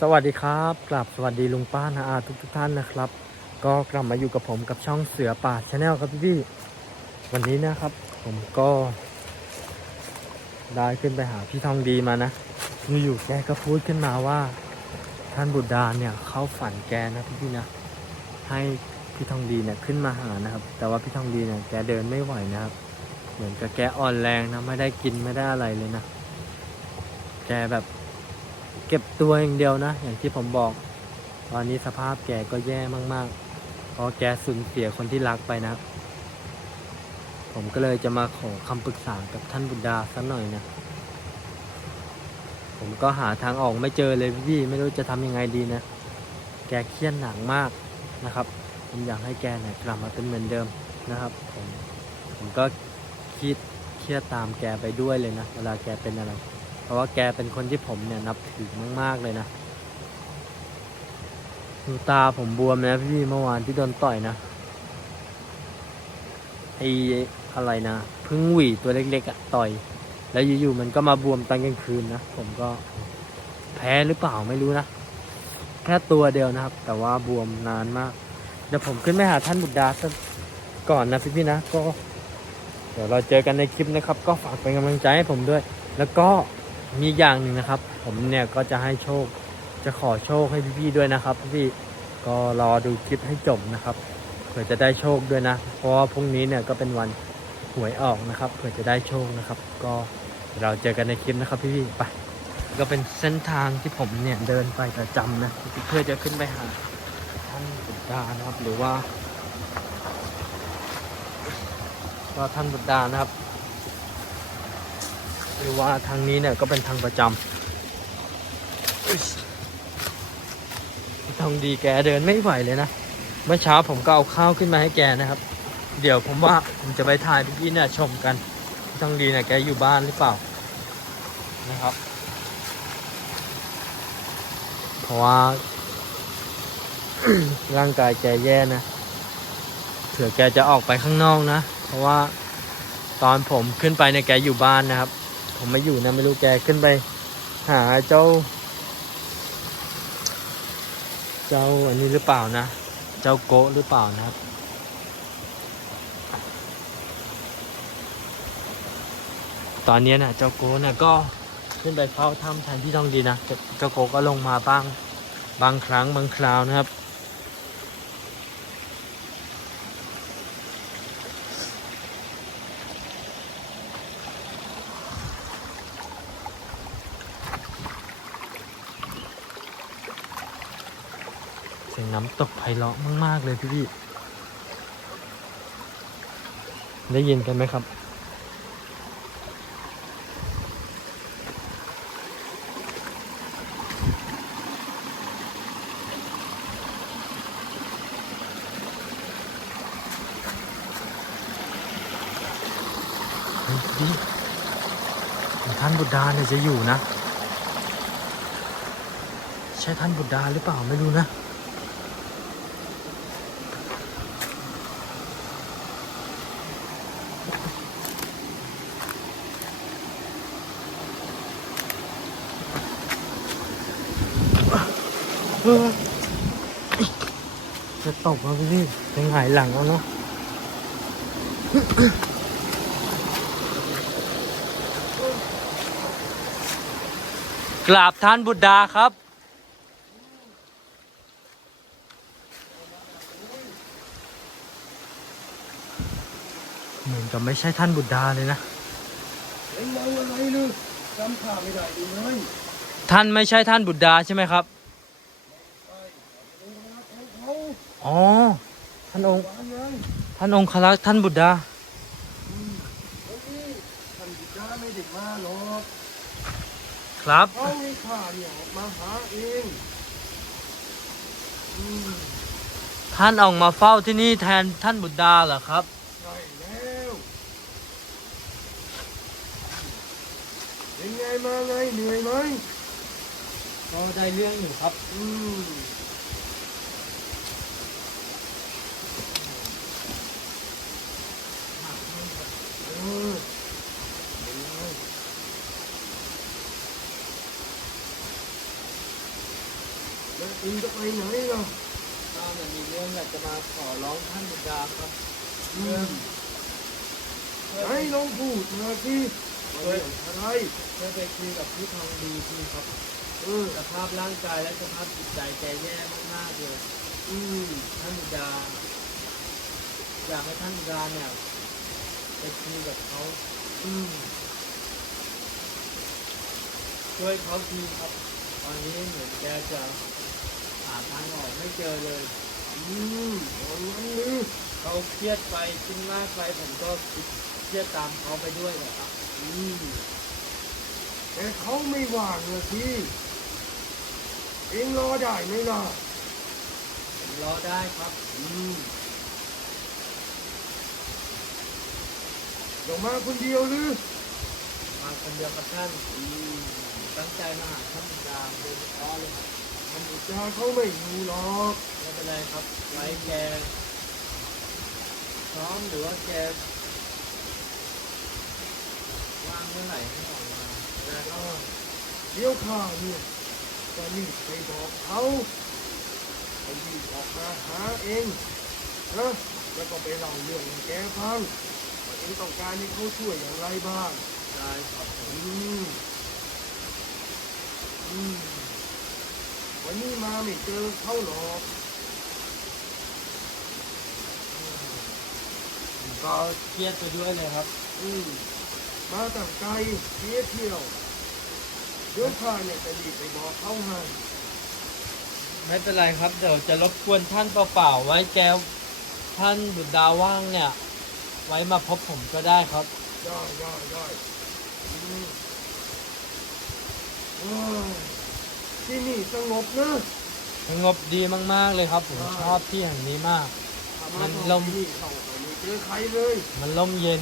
สวัสดีครับกลับสวัสดีลุงป้านาอาทุกทุกท่านนะครับ ก็กลับมาอยู่กับผมกับช่องเสือป่าชาแนลครับพี่พี่วันนี้นะครับ ผมก็ได้ขึ้นไปหาพี่ทองดีมานะอยู่ๆแกก็พูดขึ้นมาว่า ท่านบุตรดาเนี่ยเข้าฝันแกนะพี่พี่นะให้พี่ทองดีเนี่ยขึ้นมาหานะครับ แต่ว่าพี่ทองดีเนี่ยแกเดินไม่ไหวนะครับ เหมือนกับแกอ่อนแรงนะไม่ได้กินไม่ได้อะไรเลยนะ แกแบบ เก็บตัวอย่างเดียวนะ อย่างที่ผมบอก ตอนนี้สภาพแกก็แย่มากๆ เพราะแกสูญเสียคนที่รักไปนะ ผมก็เลยจะมาขอคำปรึกษากับท่านบุตรดาสักหน่อยนะ ผมก็หาทางออกไม่เจอเลยพี่ไม่รู้จะทำยังไงดีนะ แกเครียดหนักมากนะครับ ผมอยากให้แกเนี่ยกลับมาเป็นเหมือนเดิมนะครับ ผมผมก็คิดเครียดตามแกไปด้วยเลยนะ เวลาแกเป็นอะไร เพราะว่าแกเป็นคนที่ผมเนี่ยนับถือมาก ๆ เลยนะดูตาผมบวมนะพี่เมื่อวานที่โดนต่อยนะไออะไรนะพึ่งหวีตัวเล็กๆอะต่อย แล้วอยู่ๆมันก็มาบวมตอนกลางคืนนะผมก็แพ้หรือเปล่าไม่รู้นะแค่ตัวเดียวนะครับ แต่ว่าบวมนานมาก เดี๋ยวผมขึ้นไปหาท่านบุตรดาสักก่อนนะพี่ๆนะก็ เดี๋ยวเราเจอกันในคลิปนะครับ ก็ฝากเป็นกำลังใจให้ผมด้วย แล้วก็ มีอย่างหนึ่งนะครับ ผมเนี่ยก็จะให้โชคจะขอโชคให้พี่ๆด้วยนะครับพี่ก็รอดูคลิปให้จบนะครับเผื่อจะได้โชคด้วยนะ เพราะว่าพรุ่งนี้เนี่ยก็เป็นวันหวยออกนะครับเผื่อจะได้โชคนะครับ ก็เราเจอกันในคลิปนะครับพี่ๆไป ก็เป็นเส้นทางที่ผมเนี่ยเดินไปประจำนะเพื่อจะขึ้นไปหาท่านบุตรดานะครับหรือว่าว่าท่านบุตรดานะครับ รือว่าทางนี้เนี่ยก็เป็นทางประจำทองดีแกเดินไม่ไหวเลยนะ เมื่อเช้าผมก็เอาข้าวขึ้นมาให้แกนะครับ เดี๋ยวผมว่าผมจะไปถ่ายพี่ๆเนี่ยชมกันทองดีเนี่ยแกอยู่บ้านหรือเปล่า นะครับ เพราะว่าร่างกายแกแย่นะเผื่อแกจะออกไปข้างนอกนะ เพราะว่าตอนผมขึ้นไปเนี่ยแกอยู่บ้านนะครับ ผมไม่อยู่นะไม่รู้แกขึ้นไป หาเจ้า เจ้าอันนี้หรือเปล่านะ เจ้าโกะหรือเปล่านะครับตอนนี้นะเจ้าโกะนะก็ขึ้นไปเฝ้าถ้ำแทนพี่ทองดีนะ เจ้าโกก็ลงมาบ้าง บางครั้งบางคราวนะครับ เสียงน้ำ ตกไพเราะมาก ๆ เลยพี่พี่ ได้ยินกันไหมครับ พี่ท่านบุตรดาเนี่ยจะอยู่นะ ใช่ท่านบุตรดาหรือเปล่าไม่รู้นะ จะตกแล้วพี่จะหงายหลังแล้วเนาะกราบท่านบุตรดาครับ เหมือนกับไม่ใช่ท่านบุตรดาเลยนะเอ็งเมาอะไรลึกจำข้าไม่ได้ดีไหมท่านไม่ใช่ท่านบุตรดาใช่ไหมครับ ใช่องค์รักของเขา อ๋อ ท่านองค์หวานไงท่านองค์คลักษ์ท่านบุตรดาอืมวันนี้ท่านบิดาไม่ได้มาหรอกครับ เขาให้ข้าเนี่ยออกมาหาเองอืมท่านออกมาเฝ้าที่นี่แทนท่านบุตรดาเหรอครับ ใช่แล้วเป็นไงมาไงเหนื่อยไหม ก็ได้เรื่องอยู่ครับ อืมเออเป็นไง ค แล้วเองจะไปไหนล่ะข้าเนี่ยมีเรื่องอยากจะมาขอร้องท่านบิดาครับอืมไหนลองพูดมาสิว่าเรื่องอะไรเพื่อไปคุยกับพี่ทองดีพี่ครับเออสภาพร่างกายและสภาพจิตใจแกแย่มากๆเลยอืมท่านบิดาอยากให้ท่านบิดาเนี่ย ไปคุยกับเขาอืมช่วยเขาทีครับ ตอนนี้เหมือนแกจะหาทางออกไม่เจอเลย อืมอย่างนั้นหรือเขาเครียดไปคิดมากไปผมก็คิดเครียดตามเขาไปด้วยแหละครับ อืมแต่เขาไม่ว่างนะสิเองรอได้ไหมล่ะผมรอได้ครับ อืม เดี๋ยวมาคนเดียวหรือมาคนเดียวกับท่านตั้งใจมาหาท่านบิดาโดยเฉพาะเลยครับธรรมดาเขาไม่อยู่หรอกไม่เป็นไรครับไว้แกพร้อมหรือว่าแกว่างเมื่อไหร่ให้ออกมาได้ครับอ่าเดี๋ยวข้าเนี่ยจะรีบไปบอกเขาให้รีบออกมาหาเองนะแล้วก็ไปเล่าเรื่องให้แกฟัง ว่าเองต้องการให้เขาช่วยอย่างไรบ้างได้ครับผมอืมอืมวันนี้มาไม่เจอเขาหรอกผมก็เครียดไปด้วยเลยครับ อืมมาตั้งไกลเที่ยวเที่ยวเดี๋ยวข้าเนี่ยจะรีบไปบอกเขาให้ไม่เป็นไรครับ เดี๋ยวจะรบกวนท่านเปล่าๆไว้แกท่านบุตรดาว่างเนี่ย ไว้มาพบผมก็ได้ครับ ได้ได้ได้อืมโอ้ยที่นี่สงบนะสงบดีมากๆเลยครับ ผมชอบที่แห่งนี้มากถ้ามัมานตลรงมที่นี่เขาก็ไม่เจอใครเลยมันร่มเย็น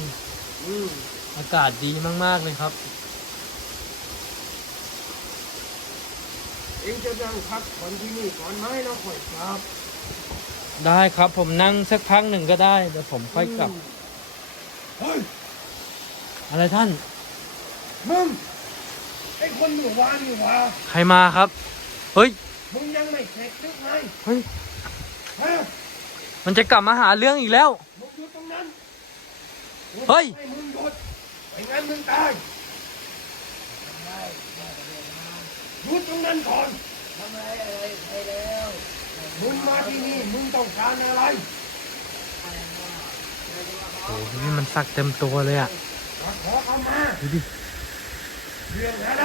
อืมอากาศดีมากๆเลยครับ เองจะนั่งพักผ่อนที่นี่ก่อนไหมแล้วค่อยกลับได้ครับผมนั่งสักพักหนึ่งก็ได้เดี๋ยวผมค่อยกลับ ม เฮ้ย อะไรท่าน มึง ไอ้คนหมู่วานนี่หว่าใครมาครับ เฮ้ย มึงยังไม่เสร็จหรือไงเฮ้ย ฮะมันจะกลับมาหาเรื่องอีกแล้ว มึงหยุดตรงนั้นเฮ้ย ให้มึงหยุดไม่งั้นมึงตายหยุดตรงนั้นก่อนทำอะไรอะไรใครแล้ว มึงมาที่นี่ มึงต้องการอะไร โอ้โหนี่มันสักเต็มตัวเลยอะมาขอเข้ามาดูดิเรื่องอะไร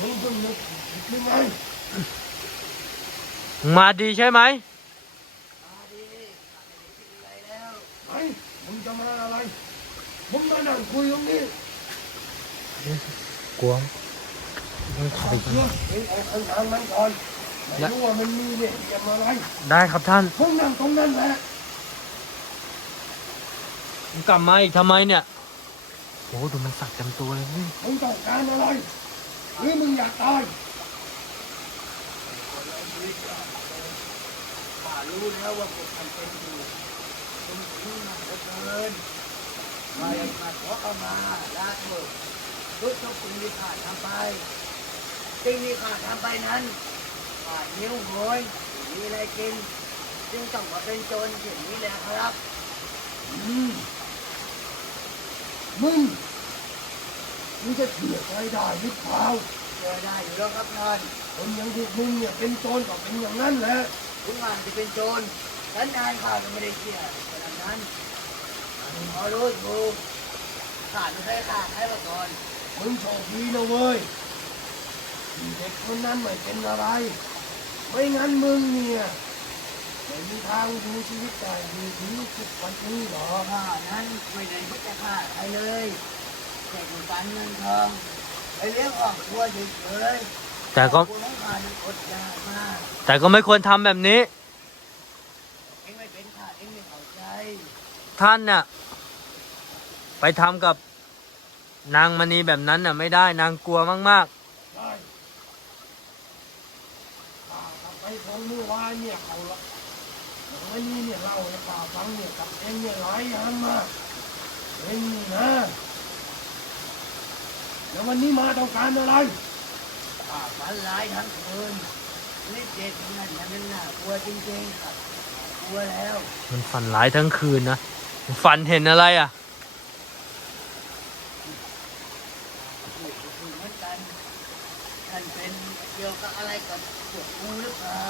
มึงเพิ่งนึกยังไงมาดีใช่ไหมไอ้มึงจะมาอะไร มึงมานั่งคุยตรงนี้กลัว ถอยก่อนเองเองออกทางทางมันก่อนไม่รู้ว่ามันมีเนี่ยเรียมอะไรได้ครับท่านมึงนั่งตรงนั้นแหละกลับมาอีกทำไมเนี่ยโอ้ดูมันสักเต็มตัวเลยนี่มึงต้องการอะไรหรือมึงอยากตายข้ารู้แล้วว่าพวกท่านเป็นอยู่คุณคุณมาเหลือเกินมาอยางมาขอเข้ามาลาโทษทุกทุกสิ่งที่ข้าทำไป สิ่งที่ข้าทำไปนั้นข้านิ้วโหยไม่มีอะไรกิน จึงต้องมาเป็นโจรอย่างนี้แหละครับ อืมมึงมึงจะเชื่อใครได้หรือเปล่าเจอได้อยู่แล้วครับท่านคนอย่างพวกมึงเนี่ยเป็นโจรก็เป็นอย่างนั้นแหละทุกงานจะเป็นโจรฉันนายข้าก็ไม่ได้เชื่อขนาดนั้นพอรู้อยู่ข้าไม่เคยฆ่าใครมาก่อน มึงโชคดีนะเว้ยที่ เด็กคนนั้นไม่เป็นอะไร ไม่งั้นมึงเนี่ยไม่มีทางดูชีวิตได้ดีถึงทุกวันนี้หรอกข้านั้นไม่ได้คิดจะฆ่าใครเลยแค่ต้องการเงินทองไปเลี้ยงครอบครัวเฉยๆแต่ก็ครอบครัวของข้านั้นอดอยากมากแต่ก็ไม่ควรทำแบบนี้เองไม่เป็นข้าเองไม่เข้าใจท่านน่ะไปทำกับนางมณีแบบนั้นน่ะไม่ได้นางกลัวมากได้ข้ากลับไป ของเมื่อวานเนี่ยเขาละอย่างวันนี้เนี่ยเล่าให้ข้าฟังเนี่ยกับเองเนี่ยหลายอย่างมากเองนี่นะแล้ววันนี้มาต้องการอะไรข้าฝันร้ายทั้งคืนเลขเด็ดนั่นมันน่ากลัวจริงๆครับกลัวแล้ว มันฝันร้ายทั้งคืนนะมันฝันเห็นอะไรอะพูดคุยเหมือนกันท่านเป็นเกี่ยวกับอะไรกับ พวกกูหรือเปล่า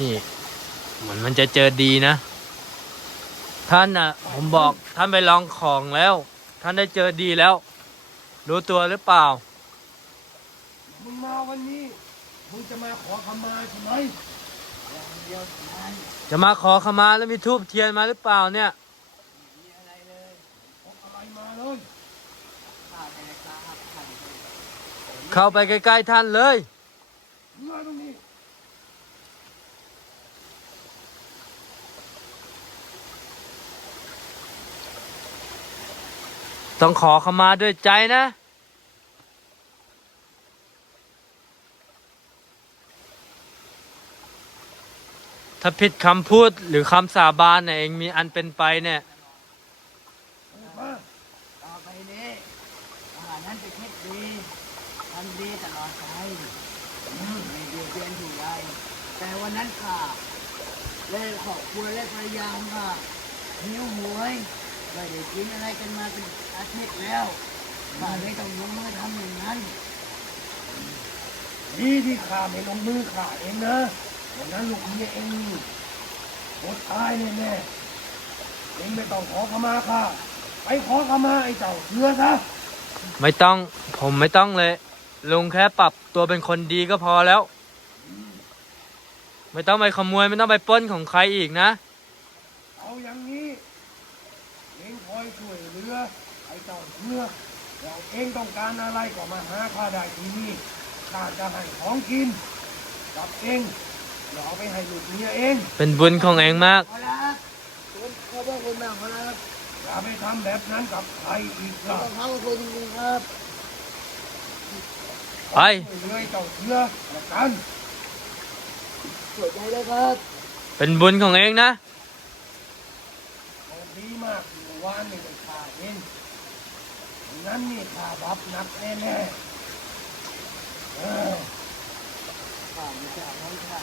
นี่ เหมือนมันจะเจอดีนะ ท่านน่ะ ผมบอกท่านไปลองของแล้ว ท่านได้เจอดีแล้ว รู้ตัวหรือเปล่า มึงมาวันนี้ มึงจะมาขอขมาใช่ไหมอย่างเดียวเท่านั้นจะมาขอขมาแล้วมีทูบเทียนมาหรือเปล่าเนี่ย ไม่มีอะไรเลย ขออะไรมาเลย ข้าแต่กราบท่าน เข้าไปใกล้ๆท่านเลยเมื่อตรงนี้ต้องขอขมาด้วยใจนะ ถ้าผิดคำพูดหรือคำสาบานเนี่ยเองมีอันเป็นไปเนี่ย มา ต่อไปนี้ข้านั้นจะคิดดีทำดีตลอดไปอืมไม่เบียดเบียนผู้ใดแต่วันนั้นข้าเล่ครอบครัวและภรรยาของข้าหิวโหวยไม่ได้กินอะไรกันมาเป็นอาทิตย์แล้วข้าเลยต้องลงมือทำอย่างนั้น ดีที่ข้าไม่ลงมือข้าเองนะวันนั้นลูกเมียเองนี่อดตายแน่ๆเองไม่ต้องขอขมาข้าไปขอขมาไอ้เจ้าเสือซะไม่ต้องผมไม่ต้องเลย ลุงแค่ปรับตัวเป็นคนดีก็พอแล้ว ไม่ต้องไปขโมยไม่ต้องไปปล้นของใครอีกนะ เอาอย่างนี้เองคอยช่วยเหลือไอ้เจ้าเสือเราเองต้องการอะไรก็มาหาข้าได้ที่นี่ข้าจะให้ของกินกับเองเดี๋ยวเอาไปให้ลูกเมียเอง เป็นบุญของเองมากขอรั บคุณขอบคุณมากขอรับอย่าไปทำแบบนั้นกับใครอีกขอล่ะบคุณจริงๆครับไปช่วยเหลือไอ้เจ้าเสือละกันสวยใจเลยครับ เป็นบุญของเองนะโชคดีมากที่เมื่อวานนี่ไม่ขาดเองงั้นนี่ขาบับหนักแน่ๆเออข้าไม่ทราบน้องข้า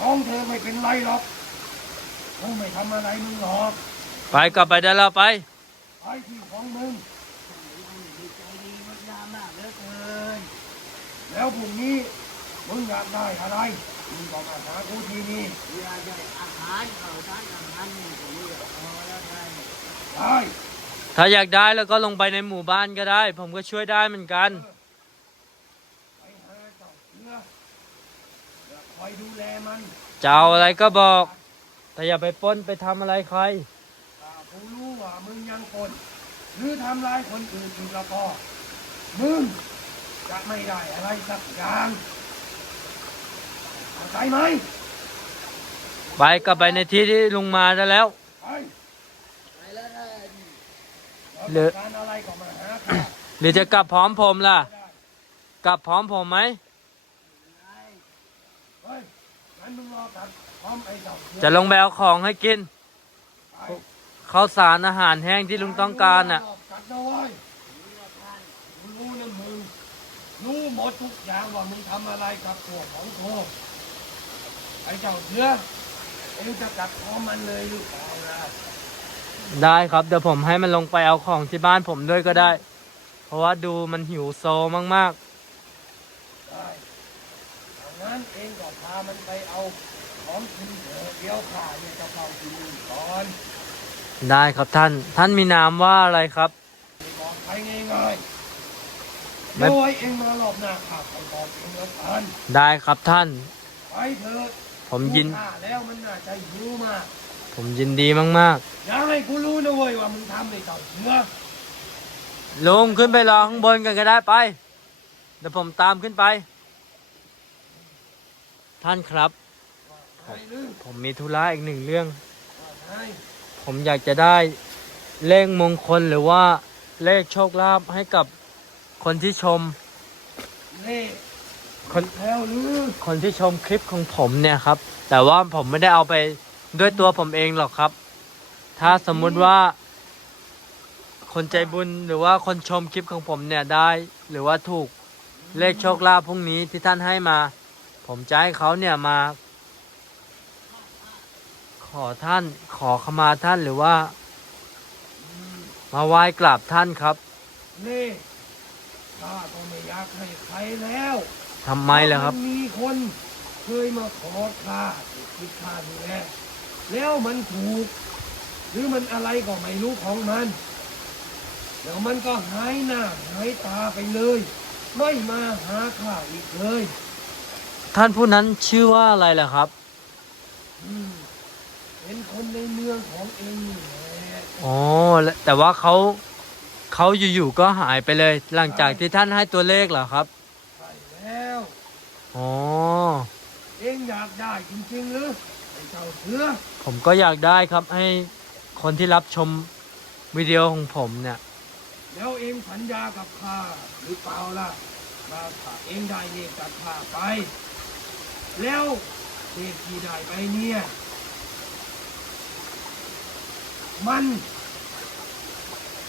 น้องเธอไม่เป็นไรหรอกกูไม่ทำอะไรมึงหรอกไปกลับไปได้แล้วไปไปที่ของมึงดีใจดีงดงามมากเหลือเกินแล้วพรุ่งนี้มึงอยากได้อะไรมึงก็มาหากูที่นี่เวลาได้อาหารข้าวสารอาหารนี่ก็เลือกเอาแล้วกันได้ถ้าอยากได้แล้วก็ลงไปในหมู่บ้านก็ได้ ผมก็ช่วยได้เหมือนกัน ไปหาเจ้าเสืออย่า คอยดูแลมันจะเอาอะไรก็บอก แต่อย่าไปปล้นไปทำอะไรใคร ถ้ากูรู้ว่ามึงยังคนหรือทำร้ายคนอื่นอีกแล้วก็ มึงจะไม่ได้อะไรสักอย่างเข้าใจไหมไปกลับไปในที่ที่ลุงมาได้แล้ว ไปไปแล้วท่านเราต้องการอะไรก็มาหาข้าหรือจะกลับพร้อมผมล่ะ ได้ กลับพร้อมผมไหมเฮ้ยงั้นมึงรอกันพร้อมไอ้เจ้าเสือจะลงไปเอาของให้กินไปข้าวสารอาหารแห้งที่ลุงต้องการน่ะจัดนะเว้ยมึงรู้นะมึงรู้หมดทุกอย่างว่ามึงทำอะไรกับพวกของโทไอ้เจ้าเสือเอ็งจะกัดคอมันเลยหรือเปล่าล่ะได้ครับเดี๋ยวผมให้มันลงไปเอาของที่บ้านผมด้วยก็ได้ เพราะว่าดูมันหิวโซมากได้ดั งนั้นเองก็พามันไปเอาของกินเถอะเดี๋ยวข้าเนี่ยจะเข้าที่นี่ก่อนๆได้ครับท่าน ท่านมีนามว่าอะไรครับ ไม่บอกใครง่ายๆไม่ เดี๋ยวไว้เองมารอบหน้าข้าไปบอกเองแล้วกันได้ครับท่าน ไปเถอะผมยิน ข้าแล้วมันน่าจะหิวมากผมยินดีมากอย่าให้กูรู้นะเว้ยว่ามึงทำไอ้เจ้าเสือๆลุงขึ้นไปรอข้างบนกันก็ได้ไปเดี๋ยวผมตามขึ้นไป ท่านครับไอ้ลือผมมีธุระอีกหนึ่งเรื่องว่าไงผมอยากจะได้เลขมงคลหรือว่าเลขโชคลาภให้กับคนที่ชม เล่คนแล้วหรือคนที่ชมคลิปของผมเนี่ยครับ แต่ว่าผมไม่ได้เอาไปด้วยตัวผมเองหรอกครับ ถ้าสมมุติว่า คนใจบุญหรือว่าคนชมคลิปของผมเนี่ยได้ หรือว่าถูกเลขโชคลาภพรุ่งนี้ที่ท่านให้มา ผมจะให้เขาเนี่ยมา ขอท่านขอขมาท่านหรือว่า มาไหว้กราบท่านครับ นี่ข้าก็ไม่อยากให้ใครแล้วทำไมล่ะครับ มันมีคนเคยมาขอข้าคิดข้าดูแลแล้วมันถูก หรือมันอะไรก็ไม่รู้ของมันแล้วมันก็หายหน้าหายตาไปเลย ไม่มาหาข้าอีกเลย ท่านผู้นั้นชื่อว่าอะไรล่ะครับอืมเป็นคนในเมืองของเองนี่แหละอ๋อแล้วแต่ว่าเขาเขาอยู่ๆก็หายไปเลย หลังจากที่ท่านให้ตัวเลขเหรอครับ ใช่แล้ว อ๋อ เองอยากได้จริงๆหรือไอ้เจ้าเสือผมก็อยากได้ครับให้คนที่รับชมวิดีโอของผมเนี่ย แล้วเองสัญญากับข้าหรือเปล่าล่ะว่าถ้าเองได้เลขจากข้าไป แล้วเลขที่ได้ไปเนี่ย มัน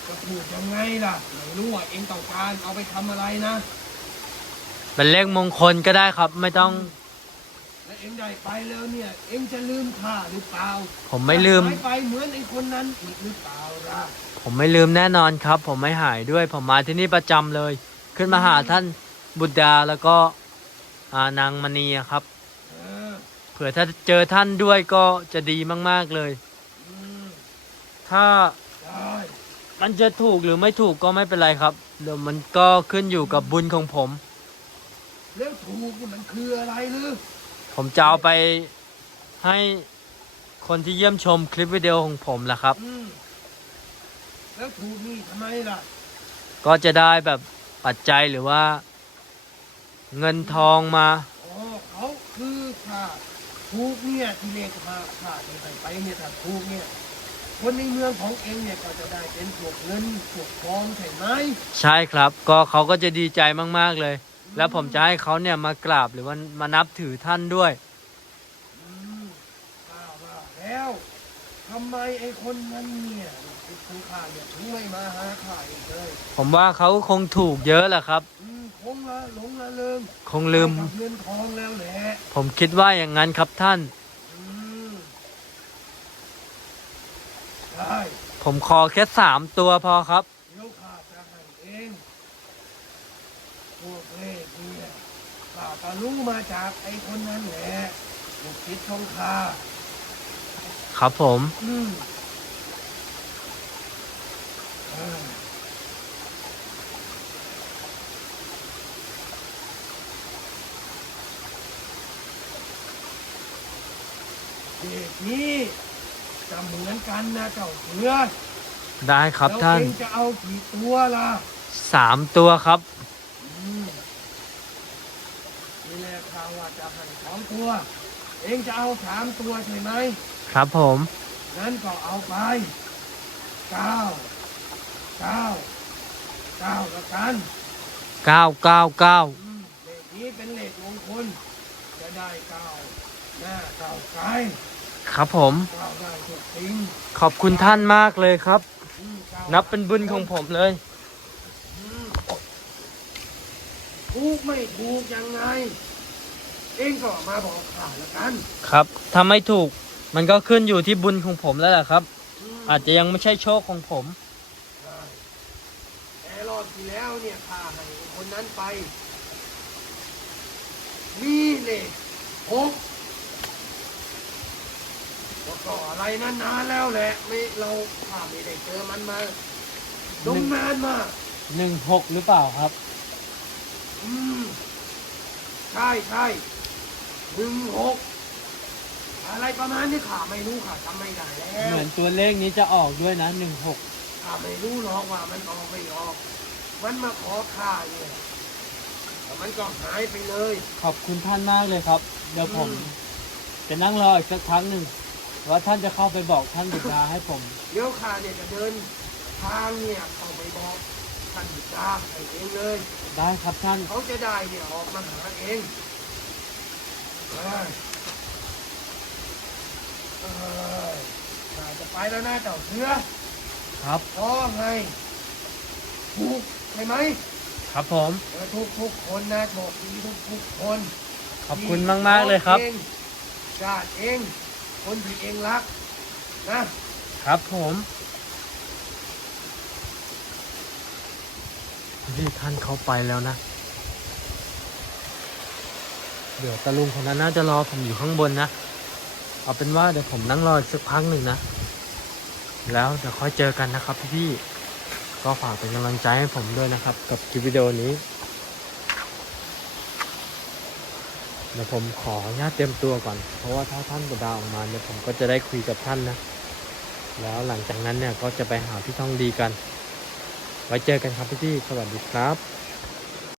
จะพูดยังไงล่ะไม่รู้ว่าเองต้องการเอาไปทำอะไรนะ เป็นเลขมงคลก็ได้ครับ ไม่ต้องแล้วเองได้ไปแล้วเนี่ย เองจะลืมข้าหรือเปล่าผมไม่ลืมจะหายไปเหมือนไอ้คนนั้นอีกหรือเปล่าล่ะ ผมไม่ลืมแน่นอนครับ ผมไม่หายด้วย ผมมาที่นี่ประจำเลย ขึ้นมาหาท่านบุตรดาแล้วก็อ่า นางมณีอะครับเออเผื่อถ้าเจอท่านด้วยก็จะดีมาก ๆเลยอืมถ้าได้มันจะถูกหรือไม่ถูกก็ไม่เป็นไรครับเดี๋ยวมันก็ขึ้นอยู่กับบุญของผม แล้วถูกนี่มันคืออะไรหรือผมจะเอาไปให้คนที่เยี่ยมชมคลิปวิดีโอของผมแหละครับอืมแล้วถูกนี่ทำไมล่ะ ก็จะได้แบบปัจจัยหรือว่า เงินทองมาอ๋อเขาคือค่าถูกเนี่ยที่เลขค่าค่าที่ให้ไปเนี่ยถ้าถูกเนี่ยคนในเมืองของเองเนี่ยก็จะได้เป็นพวกเงินพวกทองใช่ไหมใช่ครับ ก็เขาก็จะดีใจมากๆเลย แล้วผมจะให้เขาเนี่ยมากราบหรือว่ามานับถือท่านด้วยอืมข้าว่าแล้วทำไมไอ้คนนั้นเนี่ยติดคุณข้าเนี่ยถึงไม่มาหาข้าอีกเลย ผมว่าเขาคงถูกเยอะแหละครับอืม คงละหลงละเริงคงลืม กับเงินทองแล้วแหละผมคิดว่าอย่างนั้นครับท่าน อืมได้ผมขอแค่สามตัวพอครับ เดี๋ยวข้าจะให้เองพวกเลขเนี่ยข้าก็รู้มาจากไอ้คนนั้นแหละลูกศิษย์ของข้าครับผม อืมเออ เด็กนี้จะเหมือนกันนะเจ้าเสือได้ครับท่านแล้วเองจะเอากี่ตัวล่ะสามตัวครับ อืมนี่แหละข่าวว่าจะให้สองตัว เองจะเอาสามตัวใช่ไหม ครับผมงั้นก็เอาไปเก้าเก้าเก้าละกันเก้าเก้าเก้าอืมเลขนี้เป็นเลขมงคลจะได้เก้าหน้าเก้าไกล ครับผมเก้าได้ทุกสิ่งขอบคุณท่านมากเลยครับอืมก้านับเป็นบุญของผมเลยอืมถูกไม่ถูกยังไง เองก็มาบอกข่าวละกัน ครับถ้าไม่ถูก มันก็ขึ้นอยู่ที่บุญของผมแล้วแหละครับมอาจจะยังไม่ใช่โชคของผมได้แต่รอบที่แล้วเนี่ยข้าให้คนนั้นไป มีเลขหกแล้ว ก็อะไรนั้นนานแล้วแหละไม่เราข้าไม่ได้เจอมันมาดงนานมากหนึ่งหกหรือเปล่าครับ อืม ใช่ใช่หนึ่งหกอะไรประมาณนี้ข้าไม่รู้ข้าจำไม่ได้แล้วเหมือนตัวเลขนี้จะออกด้วยนะหนึ่งหกข้าไม่รู้หรอกว่ามันออกไม่ออก มันมาขอข้าเนี่ยแต่มันก็หายไปเลย ขอบคุณท่านมากเลยครับ เดี๋ยวผมอืมจะนั่งรออีกสักครั้งหนึ่ง ว่าท่านจะเข้าไปบอกท่านบิดาให้ผมเดี๋ยวข้าเนี่ยจะเดินทางเนี่ยเข้าไปบอกท่านบิดาให้เองเลย ได้ครับท่านเขาจะได้เนี่ยออกมาหาเองเออเอ้ยน่าจะไปแล้วนะเจ้าเสือครับขอให้ถูกใช่ไหมครับผมเออทุกทุกๆคนนะบอกดีทุกทุกๆคนขอบคุณมากๆเลยครับที่องชาติเอง คนที่เองรักนะ ครับผมพี่ท่านเขาไปแล้วนะ เดี๋ยวตะลุงคนนั้นน่าจะรอผมอยู่ข้างบนนะ เอาเป็นว่าเดี๋ยวผมนั่งรออีกสักพักหนึ่งนะ แล้วเดี๋ยวค่อยเจอกันนะครับพี่ๆก็ฝากเป็นกำลังใจให้ผมด้วยนะครับ กับคลิปวิดีโอนี้ เดี๋ยวผมขออนุญาตเตรียมตัวก่อน เพราะว่าถ้าท่านกระดาออกมาเนี่ยผมก็จะได้คุยกับท่านนะ แล้วหลังจากนั้นเนี่ยก็จะไปหาพี่ทองดีกัน ไว้เจอกันครับพี่ที่สวัสดีครับ